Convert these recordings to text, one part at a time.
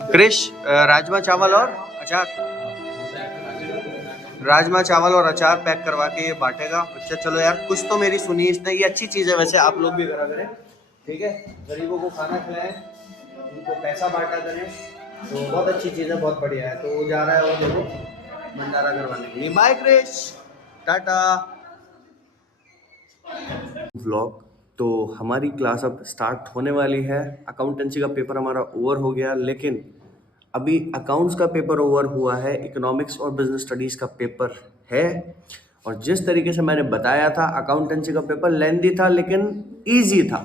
क्रिश, राजमा चावल और अचार, राजमा चावल और अचार पैक करवा के ये बांटेगा। अच्छा चलो यार, कुछ तो मेरी सुनी इसने, ये अच्छी चीज़ है वैसे, आप लोग भी करा करें, ठीक है। गरीबों को खाना खिलाएं, उनको पैसा बांटा करें, तो बहुत अच्छी चीज़ है, बहुत बढ़िया है। तो वो जा रहा है और देखो भंडारा करवाने के लिए। बाय क्रिश, टाटा। व्लॉग तो हमारी क्लास अब स्टार्ट होने वाली है। अकाउंटेंसी का पेपर हमारा ओवर हो गया, लेकिन अभी अकाउंट्स का पेपर ओवर हुआ है, इकोनॉमिक्स और बिजनेस स्टडीज़ का पेपर है। और जिस तरीके से मैंने बताया था, अकाउंटेंसी का पेपर लेंथी था लेकिन इजी था,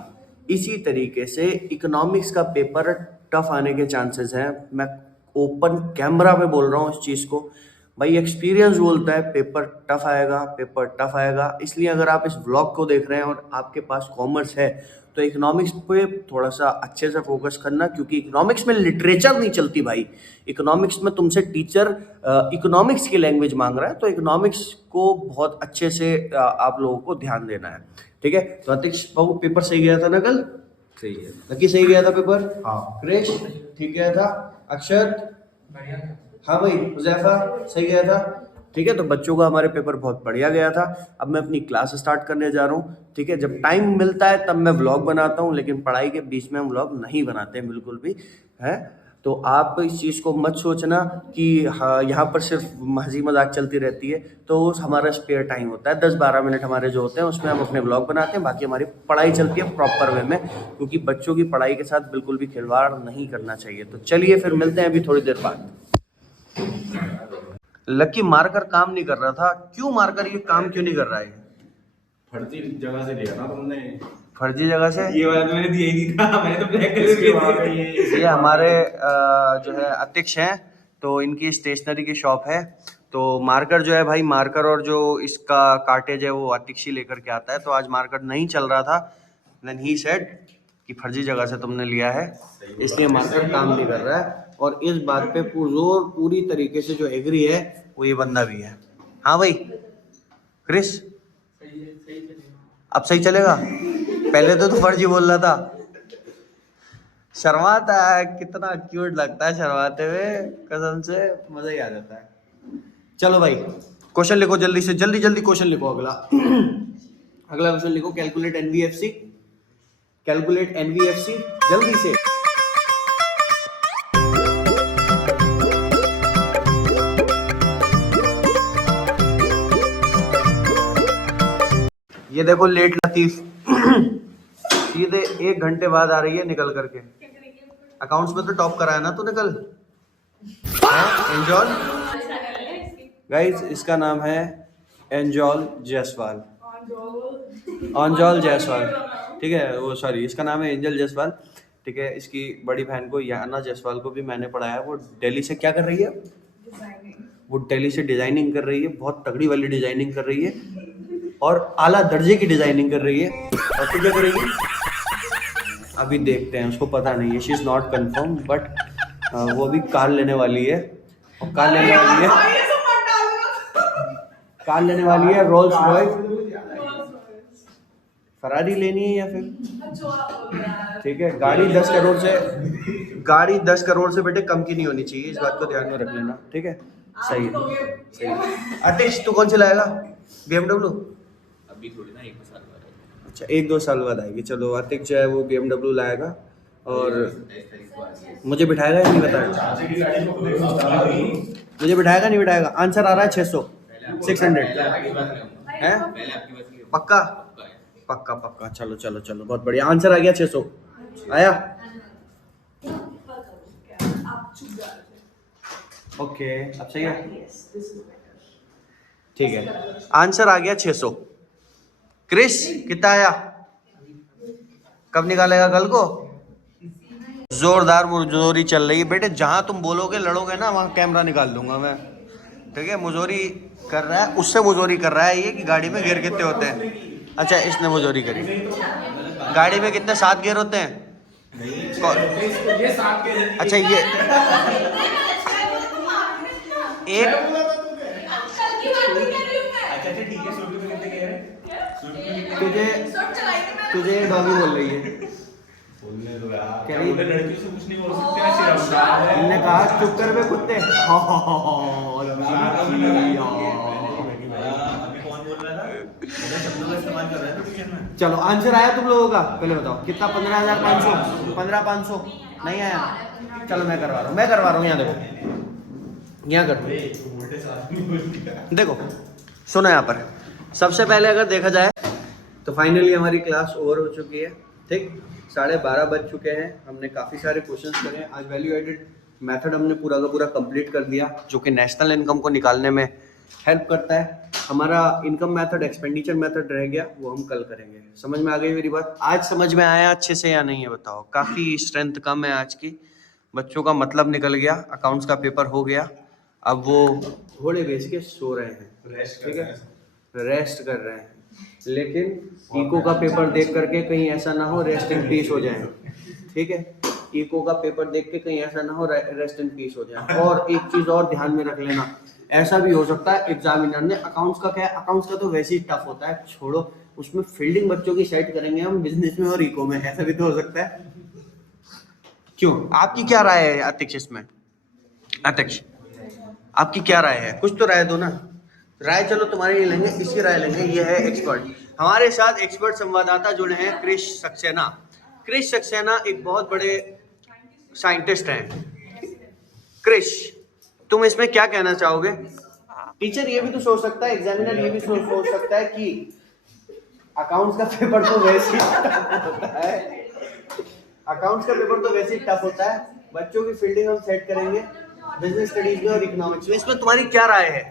इसी तरीके से इकोनॉमिक्स का पेपर टफ आने के चांसेस हैं। मैं ओपन कैमरा पे बोल रहा हूँ इस चीज़ को, भाई एक्सपीरियंस बोलता है पेपर टफ आएगा, पेपर टफ आएगा। इसलिए अगर आप इस व्लॉग को देख रहे हैं और आपके पास कॉमर्स है तो इकोनॉमिक्स पे थोड़ा सा अच्छे से फोकस करना, क्योंकि इकोनॉमिक्स में लिटरेचर नहीं चलती भाई। इकोनॉमिक्स में तुमसे टीचर इकोनॉमिक्स की लैंग्वेज मांग रहा है, तो इकोनॉमिक्स को बहुत अच्छे से आप लोगों को ध्यान देना है, ठीक है। तो अतिश बाबू, पेपर सही गया था ना कल? सही है। लकी सही गया था पेपर? हाँ। क्रिश ठीक गया था? अक्षत? हाँ भाई। हुजैफा सही गया था? ठीक है। तो बच्चों का हमारे पेपर बहुत बढ़िया गया था। अब मैं अपनी क्लास स्टार्ट करने जा रहा हूँ, ठीक है। जब टाइम मिलता है तब मैं व्लॉग बनाता हूँ, लेकिन पढ़ाई के बीच में हम व्लॉग नहीं बनाते हैं बिल्कुल भी, है। तो आप इस चीज़ को मत सोचना कि हाँ यहाँ पर सिर्फ हंसी मजाक चलती रहती है। तो हमारा स्पेयर टाइम होता है 10-12 मिनट हमारे जो होते हैं, उसमें हम अपने व्लॉग बनाते हैं, बाकी हमारी पढ़ाई चलती है प्रॉपर वे में, क्योंकि बच्चों की पढ़ाई के साथ बिल्कुल भी खिलवाड़ नहीं करना चाहिए। तो चलिए फिर मिलते हैं अभी थोड़ी देर बाद। लकी मार्कर काम नहीं कर रहा था, क्यों मार्कर ये काम क्यों नहीं कर रहा है? फर्जी जगह से लिया ना तुमने। फर्जी जगह से? ये वाला तो मैंने दिया ही नहीं था, मैंने तो ब्लैक कलर के ये हमारे जो है अतिक्ष हैं, तो इनकी स्टेशनरी की शॉप है। तो मार्कर जो है भाई, मार्कर और जो इसका कार्टेज है वो अतिक्ष ही लेकर के आता है। तो आज मार्कर नहीं चल रहा था, देन ही सेड कि फर्जी जगह से तुमने लिया है, इसलिए मार्कर काम नहीं कर रहा है। और इस बात पे पुरजोर पूरी तरीके से जो एग्री है वो ये बंदा भी है। हाँ भाई क्रिस, अब सही चलेगा? पहले तो फर्जी बोल रहा था। शर्माता है, कितना क्यूट लगता है शर्माते हुए, कसम से मजा ही आ जाता है। चलो भाई क्वेश्चन लिखो जल्दी से, जल्दी जल्दी क्वेश्चन लिखो। अगला अगला क्वेश्चन लिखो, कैलकुलेट एनवीएफसी, कैलकुलेट एनवीएफसी जल्दी से। ये देखो लेट लतीफ सीधे 1 घंटे बाद आ रही है निकल करके। अकाउंट्स में तो टॉप करा है ना तूने कल? एंजॉल गाइस, इसका नाम है एंजॉल जायसवाल, अंजॉल जायसवाल, ठीक है। वो सॉरी, इसका नाम है एंजल जायसवाल, ठीक है। इसकी बड़ी बहन को याना जायसवाल को भी मैंने पढ़ाया। वो दिल्ली से क्या कर रही है? वो दिल्ली से डिजाइनिंग कर रही है, बहुत तगड़ी वाली डिजाइनिंग कर रही है, और आला दर्जे की डिजाइनिंग कर रही है। और तू क्या करेगी? अभी देखते हैं, उसको पता नहीं है, she is not confirm, but वो अभी कार लेने वाली है। और कार लेने वाली है, कार लेने वाली है रोल्स रॉयस। फरारी लेनी है या फिर, ठीक है। गाड़ी 10 करोड़ से, गाड़ी 10 करोड़ से बेटे कम की नहीं होनी चाहिए, इस बात को ध्यान में रख लेना, ठीक है। सही है, सही है। अतिश तू कौन सी लाएगा? BMW? अभी थोड़ी ना 1-2 साल बाद आएगी। अच्छा 1-2 साल बाद आएगी। चलो अतिक जो है वो BMW लाएगा, और मुझे बिठाएगा या नहीं बताएगा? मुझे बिठाएगा नहीं बिठाएगा? आंसर आ रहा है 600, 600 है? पक्का पक्का पक्का। चलो चलो चलो, बहुत बढ़िया, आंसर आ गया 600 आया। ओके अब सही है, ठीक है। आंसर आ गया 600। क्रिश कितना आया? कब निकालेगा? कल को? जोरदार मुजोरी चल रही है बेटे, जहां तुम बोलोगे लड़ोगे ना वहां कैमरा निकाल दूंगा मैं, ठीक है। मुजोरी कर रहा है, उससे मुजोरी कर रहा है ये कि गाड़ी में गियर कितने होते हैं। अच्छा इसने मुजोरी करी, गाड़ी में कितने 7 गियर होते हैं? अच्छा ये एक, तुझे तुझे डॉगी बोल रही है, क्या बोले, लड़कियों से कुछ नहीं बोल सकते ना, सिर्फ इनने कहा चुप कर बे कुत्ते। चलो आंसर आया तुम लोगों का, पहले बताओ कितना? 15,500, 15,500 नहीं आया? चलो मैं करवा रहा हूँ, यहाँ देखो, यहाँ कर देखो, सुनो यहाँ पर। सबसे पहले अगर देखा जाए तो फाइनली हमारी क्लास ओवर हो चुकी है, ठीक। 12:30 बज चुके हैं, हमने काफ़ी सारे क्वेश्चंस करे हैं। आज वैल्यू एडेड मेथड हमने पूरा का पूरा कंप्लीट कर दिया, जो कि नेशनल इनकम को निकालने में हेल्प करता है। हमारा इनकम मेथड, एक्सपेंडिचर मेथड रह गया, वो हम कल करेंगे। समझ में आ गई मेरी बात? आज समझ में आया अच्छे से या नहीं है बताओ? काफ़ी स्ट्रेंथ कम है आज की, बच्चों का मतलब निकल गया, अकाउंट्स का पेपर हो गया, अब वो घोड़े बेच के सो रहे हैं, ठीक है, रेस्ट कर रहे हैं। लेकिन इको का पेपर देख करके कहीं ऐसा ना हो रेस्ट इन पीस हो जाए, ठीक है। इको का पेपर देख के कहीं ऐसा ना हो रेस्ट इन पीस हो जाए। और एक चीज़ और ध्यान में रख लेना, ऐसा भी हो सकता है एग्जामिनर ने, अकाउंट्स का क्या है, अकाउंट्स का तो वैसे ही टफ होता है, छोड़ो, उसमें फील्डिंग बच्चों की सेट करेंगे हम बिजनेस में और इको में, ऐसा भी तो हो सकता है। क्यों, आपकी क्या राय है अध्यक्ष इसमें? अध्यक्ष आपकी क्या राय है? कुछ तो राय दो ना। राय चलो तुम्हारी नहीं लेंगे, इसकी राय लेंगे। ये है एक्सपर्ट, हमारे साथ एक्सपर्ट संवाददाता जुड़े हैं क्रिश सक्सेना। क्रिश सक्सेना एक बहुत बड़े साइंटिस्ट हैं। क्रिश, तुम इसमें क्या कहना चाहोगे? टीचर ये भी तो सोच सकता है, एग्जामिनर ये भी सोच सकता है कि अकाउंट्स का पेपर तो वैसे ही टफ होता है, अकाउंट्स का पेपर तो वैसे ही टफ होता है, बच्चों की फील्डिंग हम सेट करेंगे बिजनेस स्टडीज में और इकोनॉमिक्स में। इसमें तुम्हारी क्या राय है?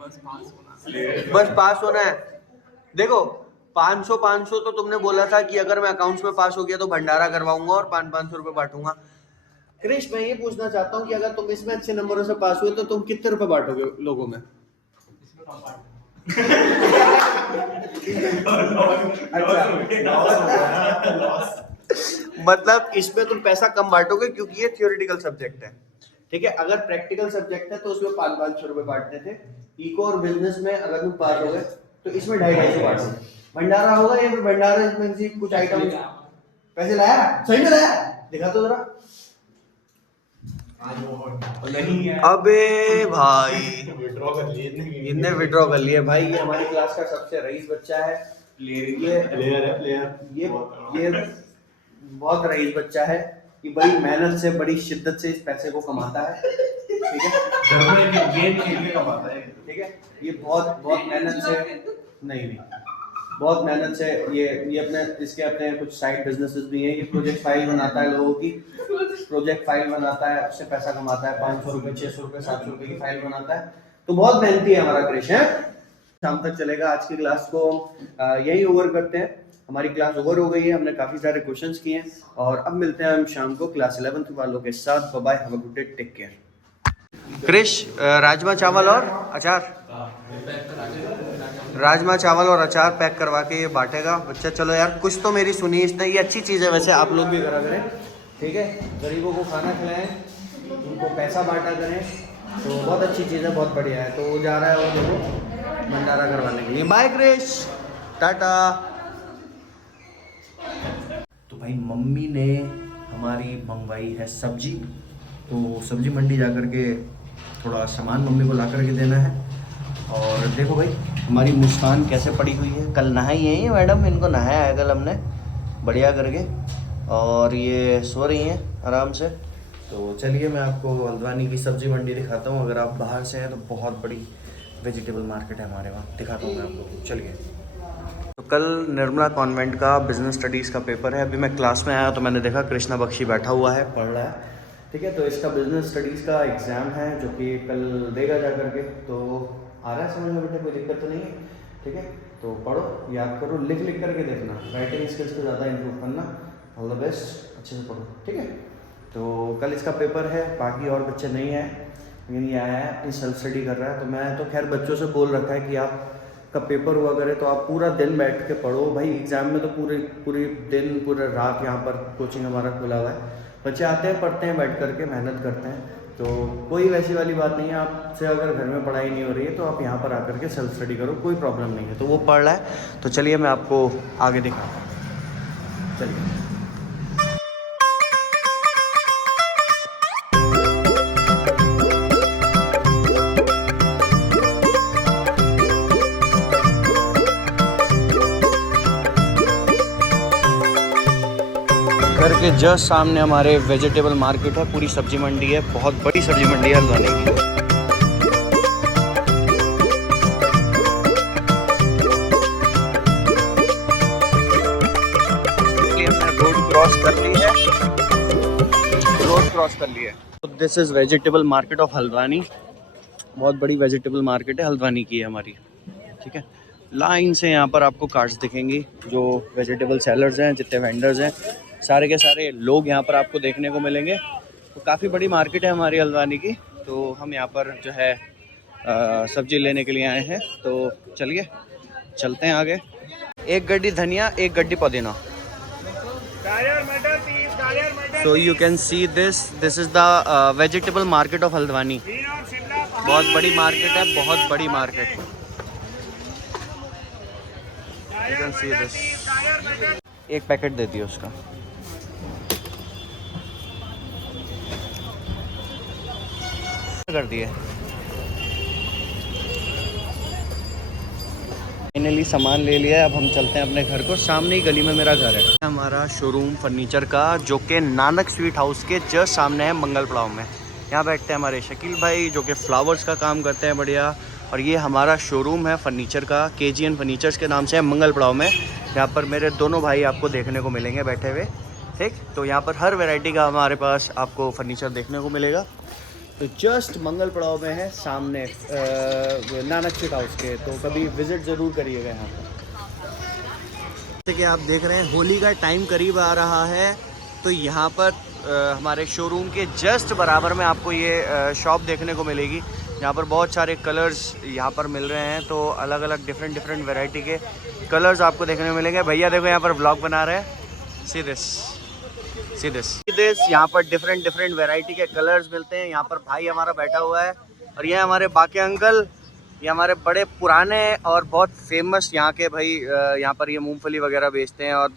बस पास होना है। देखो 500 तो तुमने बोला था कि अगर मैं अकाउंट्स में पास हो गया तो भंडारा करवाऊंगा और 500 रुपए बांटूंगा। क्रिश, मैं ये पूछना चाहता हूँ कि अगर तुम इसमें अच्छे नंबरों से पास हुए तो तुम कितने रुपए बांटोगे लोगों में? मतलब इसमें तुम पैसा कम बांटोगे क्योंकि ये थियोरेटिकल सब्जेक्ट है, ठीक है। अगर प्रैक्टिकल सब्जेक्ट है तो उसमें 500 रुपए बांटते थे। इको और बिजनेस में अगर तुम पास हो गए तो इसमें 250 बांटोगे। भंडारा होगा या फिर भंडारा में से कुछ आइटम पैसे लाया? सही में लाया? दिखा तो जरा। अबे भाई इनने विड्रॉ कर लिए भाई। ये हमारी क्लास का सबसे रईस बच्चा है, ये बहुत रईस बच्चा है। ये बड़ी मेहनत से, बड़ी शिद्दत से इस पैसे को कमाता है, ठीक है, गेम खेल के कमाता है, ठीक है। ये बहुत मेहनत से, नहीं बहुत मेहनत से ये अपने, इसके अपने कुछ साइड बिजनेसेस भी हैं। ये प्रोजेक्ट फाइल बनाता है, लोगों की प्रोजेक्ट फाइल बनाता है, उससे पैसा कमाता है। 500 रुपये, 600 रुपये, 700 रुपये की फाइल बनाता है। तो बहुत मेहनती है हमारा क्रिश है। शाम तक चलेगा। आज की क्लास को यही ओवर करते हैं। हमारी क्लास ओवर हो गई है, हमने काफ़ी सारे क्वेश्चंस किए हैं और अब मिलते हैं हम शाम को क्लास 11th वालों के साथ। Bye, have a good day, take care. Krish, राजमा चावल और अचार, राजमा चावल और अचार पैक करवा के ये बांटेगा बच्चा। चलो यार, कुछ तो मेरी सुनी इसने, ये अच्छी चीज़ है वैसे, आप लोग भी करा करें, ठीक है। गरीबों को खाना खिलाएं, उनको पैसा बांटा करें, तो बहुत अच्छी चीज़ है, बहुत बढ़िया है। तो वो जा रहा है और देखो भंडारा करवाने के लिए। बाय क्रिश, टाटा। तो भाई मम्मी ने हमारी मंगवाई है सब्जी, तो सब्जी मंडी जा कर के थोड़ा सामान मम्मी को ला कर के देना है। और देखो भाई हमारी मुस्कान कैसे पड़ी हुई है, कल नहाई है ये मैडम, इनको नहाया है कल हमने बढ़िया करके, और ये सो रही हैं आराम से। तो चलिए मैं आपको हल्द्वानी की सब्जी मंडी दिखाता हूँ। अगर आप बाहर से हैं तो बहुत बड़ी वेजिटेबल मार्केट है हमारे वहाँ, दिखाता हूँ मैं आपको, चलिए। तो कल निर्मला कॉन्वेंट का बिजनेस स्टडीज़ का पेपर है। अभी मैं क्लास में आया तो मैंने देखा कृष्णा बख्शी बैठा हुआ है, पढ़ रहा है, ठीक है। तो इसका बिजनेस स्टडीज़ का एग्ज़ाम है जो कि कल देगा जा करके। तो आ रहा है समझ में बेटा, कोई दिक्कत तो नहीं है, ठीक है। तो पढ़ो, याद करो, लिख करके देखना, राइटिंग स्किल्स को ज़्यादा इंप्रूव करना। ऑल द बेस्ट, अच्छे से पढ़ो, ठीक है। तो कल इसका पेपर है, बाकी और बच्चे नहीं हैं, लेकिन ये आया है अपनी सेल्फ स्टडी कर रहा है। तो मैं तो खैर बच्चों से बोल रखा है कि आप का पेपर हुआ करे तो आप पूरा दिन बैठ के पढ़ो भाई। एग्ज़ाम में तो पूरे दिन, पूरे रात यहाँ पर कोचिंग हमारा खुला हुआ है। बच्चे आते हैं, पढ़ते हैं, बैठ करके मेहनत करते हैं। तो कोई वैसी वाली बात नहीं है, आपसे अगर घर में पढ़ाई नहीं हो रही है तो आप यहाँ पर आकर के सेल्फ स्टडी करो, कोई प्रॉब्लम नहीं है। तो वो पढ़ रहा है, तो चलिए मैं आपको आगे दिखाता हूँ, चलिए। के जस्ट सामने हमारे वेजिटेबल मार्केट है, पूरी सब्जी मंडी है, बहुत बड़ी सब्जी मंडी है हल्द्वानी की। हमने रोड क्रॉस कर ली है, तो this is vegetable market of Haldwani. बहुत बड़ी वेजिटेबल मार्केट है हल्द्वानी की है हमारी, ठीक है। लाइन से यहाँ पर आपको कार्ट्स दिखेंगी, जो वेजिटेबल सेलर्स हैं, जितने वेंडर्स हैं, सारे के सारे लोग यहाँ पर आपको देखने को मिलेंगे। तो काफ़ी बड़ी मार्केट है हमारी हल्द्वानी की। तो हम यहाँ पर जो है सब्जी लेने के लिए आए हैं, तो चलिए चलते हैं आगे। एक गड्डी धनिया, एक गड्डी पुदीना। So you can see this is the vegetable market of Haldwani. बहुत बड़ी मार्केट है, बहुत बड़ी market. You can see this। एक पैकेट दे दियो उसका। कर दिए। फाइनली सामान ले लिया है, अब हम चलते हैं अपने घर को। सामने ही गली में मेरा घर है। हमारा शोरूम फर्नीचर का, जो कि नानक स्वीट हाउस के जस्ट सामने है, मंगल पड़ाव में। यहाँ बैठते हैं हमारे शकील भाई, जो कि फ्लावर्स का काम करते हैं बढ़िया। और ये हमारा शोरूम है फर्नीचर का, KGN फर्नीचर्स के नाम से है, मंगल पड़ाव में। यहाँ पर मेरे दोनों भाई आपको देखने को मिलेंगे बैठे हुए, ठीक। तो यहाँ पर हर वैरायटी का हमारे पास आपको फर्नीचर देखने को मिलेगा। तो जस्ट मंगल पड़ाव में है, सामने नानक स्वीट हाउस के। तो कभी विज़िट ज़रूर करिएगा यहाँ पर। जैसे कि आप देख रहे हैं, होली का टाइम करीब आ रहा है, तो यहाँ पर हमारे शोरूम के जस्ट बराबर में आपको ये शॉप देखने को मिलेगी। यहाँ पर बहुत सारे कलर्स यहाँ पर मिल रहे हैं, तो अलग अलग डिफरेंट वैरायटी के कलर्स आपको देखने को मिलेंगे। भैया देखो यहाँ पर व्लॉग बना रहे हैं। सी दिस यहाँ पर डिफरेंट वैरायटी के कलर्स मिलते हैं। यहाँ पर भाई हमारा बैठा हुआ है, और ये हमारे बाकी अंकल, ये हमारे बड़े पुराने और बहुत फेमस यहाँ के भाई। यहाँ पर ये मूंगफली वगैरह बेचते हैं, और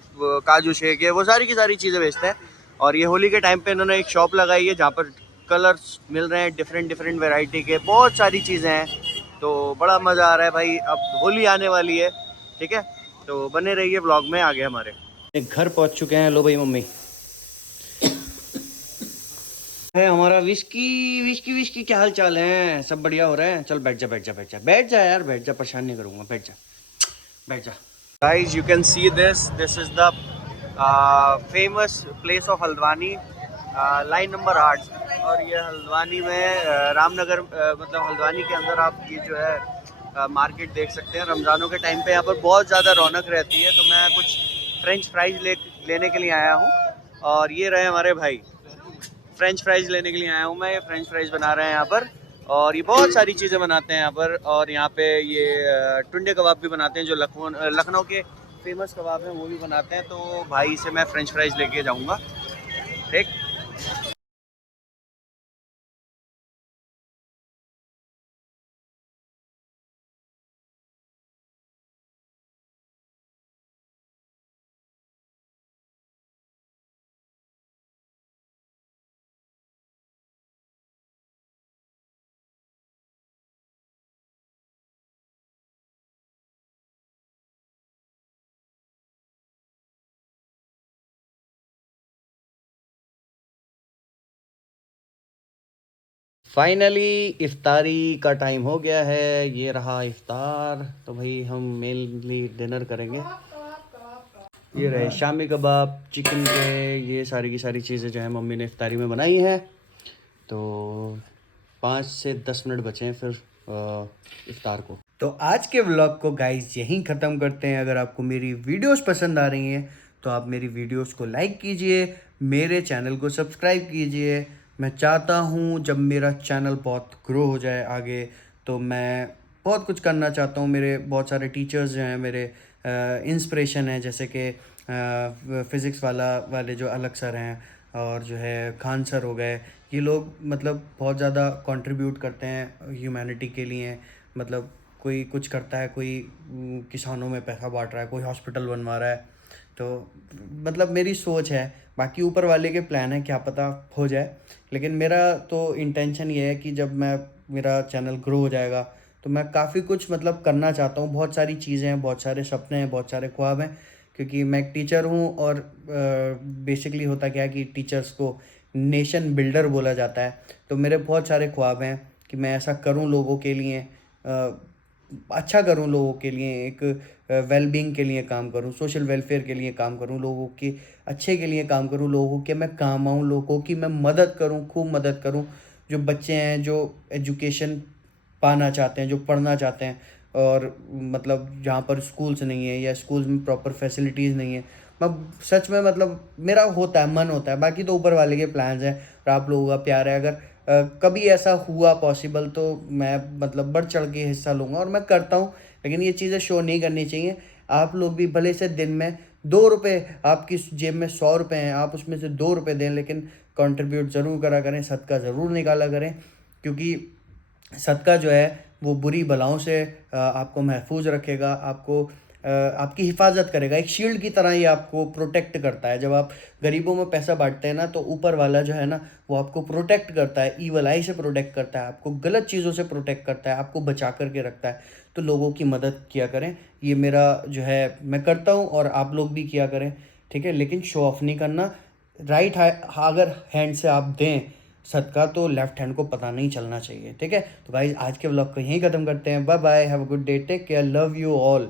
काजू शेक है, वो सारी की सारी चीज़ें बेचते हैं। और ये होली के टाइम पे इन्होंने एक शॉप लगाई है, जहाँ पर कलर्स मिल रहे हैं डिफरेंट वैरायटी के, बहुत सारी चीज़ें हैं। तो बड़ा मज़ा आ रहा है भाई। अब होली आने वाली है, ठीक है। तो बने रहिए ब्लॉग में आगे हमारे। एक घर पहुँच चुके हैं। लो भाई मम्मी है हमारा। विस्की क्या हाल चाल है? सब बढ़िया हो रहा है? चल बैठ जा यार, बैठ जा, परेशान नहीं करूँगा, बैठ जा। Guys you can see this is the famous place of Haldwani, line number 8। और ये हल्द्वानी में रामनगर, मतलब हल्द्वानी के अंदर आप ये जो है मार्केट देख सकते हैं। रमज़ानों के टाइम पे यहाँ पर बहुत ज़्यादा रौनक रहती है। तो मैं कुछ फ्रेंच फ्राइज़ लेने के लिए आया हूँ, और ये रहे हमारे भाई। फ्रेंच फ्राइज़ लेने के लिए आया हूँ मैं। ये फ्रेंच फ्राइज़ बना रहे हैं यहाँ पर, और ये बहुत सारी चीज़ें बनाते हैं यहाँ पर। और यहाँ पे ये टुंडे कबाब भी बनाते हैं, जो लखनऊ के फेमस कबाब हैं, वो भी बनाते हैं। तो भाई से मैं फ्रेंच फ्राइज़ लेके जाऊँगा, ठीक। फाइनली इफ्तारी का टाइम हो गया है। ये रहा इफ्तार। तो भाई हम मेनली डिनर करेंगे। ये रहे शामी कबाब, चिकन के, ये सारी की सारी चीज़ें जो है मम्मी ने इफ्तारी में बनाई हैं। तो 5 से 10 मिनट बचे हैं फिर इफ्तार को। तो आज के व्लॉग को गाइस यहीं ख़त्म करते हैं। अगर आपको मेरी वीडियोस पसंद आ रही हैं, तो आप मेरी वीडियोस को लाइक कीजिए, मेरे चैनल को सब्सक्राइब कीजिए। मैं चाहता हूँ जब मेरा चैनल बहुत ग्रो हो जाए आगे, तो मैं बहुत कुछ करना चाहता हूँ। मेरे बहुत सारे टीचर्स जो हैं मेरे इंस्पिरेशन हैं, जैसे कि फ़िज़िक्स वाले जो अलग सर हैं, और जो है खान सर हो गए। ये लोग मतलब बहुत ज़्यादा कंट्रीब्यूट करते हैं ह्यूमैनिटी के लिए। मतलब कोई कुछ करता है, कोई किसानों में पैसा बांट रहा है, कोई हॉस्पिटल बनवा रहा है। तो मतलब मेरी सोच है, बाकी ऊपर वाले के प्लान है, क्या पता हो जाए। लेकिन मेरा तो इंटेंशन ये है कि जब मेरा चैनल ग्रो हो जाएगा, तो मैं काफ़ी कुछ मतलब करना चाहता हूँ। बहुत सारी चीज़ें हैं, बहुत सारे सपने हैं, बहुत सारे ख्वाब हैं, क्योंकि मैं एक टीचर हूँ और बेसिकली होता क्या है कि टीचर्स को नेशन बिल्डर बोला जाता है। तो मेरे बहुत सारे ख्वाब हैं कि मैं ऐसा करूँ लोगों के लिए, अच्छा करूँ लोगों के लिए, एक वेलबींग के लिए काम करूँ, सोशल वेलफेयर के लिए काम करूँ, लोगों के अच्छे के लिए काम करूँ, लोगों के मैं काम आऊँ, लोगों की मैं मदद करूँ, खूब मदद करूँ। जो बच्चे हैं जो एजुकेशन पाना चाहते हैं, जो पढ़ना चाहते हैं और मतलब जहाँ पर स्कूल्स नहीं है या स्कूल्स में प्रॉपर फैसिलिटीज़ नहीं है, मैं सच में मतलब मेरा होता है, मन होता है। बाकी तो ऊपर वाले के प्लान्स हैं और आप लोगों का प्यार है। अगर कभी ऐसा हुआ पॉसिबल तो मैं मतलब बढ़ चढ़ के हिस्सा लूँगा और मैं करता हूँ। लेकिन ये चीज़ें शो नहीं करनी चाहिए। आप लोग भी भले से दिन में 2 रुपए, आपकी जेब में 100 रुपए हैं, आप उसमें से 2 रुपए दें, लेकिन कंट्रीब्यूट ज़रूर करा करें, सदका ज़रूर निकाला करें। क्योंकि सदका जो है वो बुरी बलाओं से आपको महफूज रखेगा, आपको आपकी हिफाजत करेगा, एक शील्ड की तरह ये आपको प्रोटेक्ट करता है। जब आप गरीबों में पैसा बांटते हैं ना, तो ऊपर वाला जो है ना वो आपको प्रोटेक्ट करता है, ईवल आई से प्रोटेक्ट करता है, आपको गलत चीज़ों से प्रोटेक्ट करता है, आपको बचा करके रखता है। तो लोगों की मदद किया करें, ये मेरा जो है मैं करता हूँ और आप लोग भी किया करें, ठीक है। लेकिन शो ऑफ नहीं करना। राइट अगर हैंड से आप दें सदका तो लेफ्ट हैंड को पता नहीं चलना चाहिए, ठीक है। तो गाइज आज के व्लॉग को यहीं ख़त्म करते हैं। Bye bye, have a good day, take care, love you all.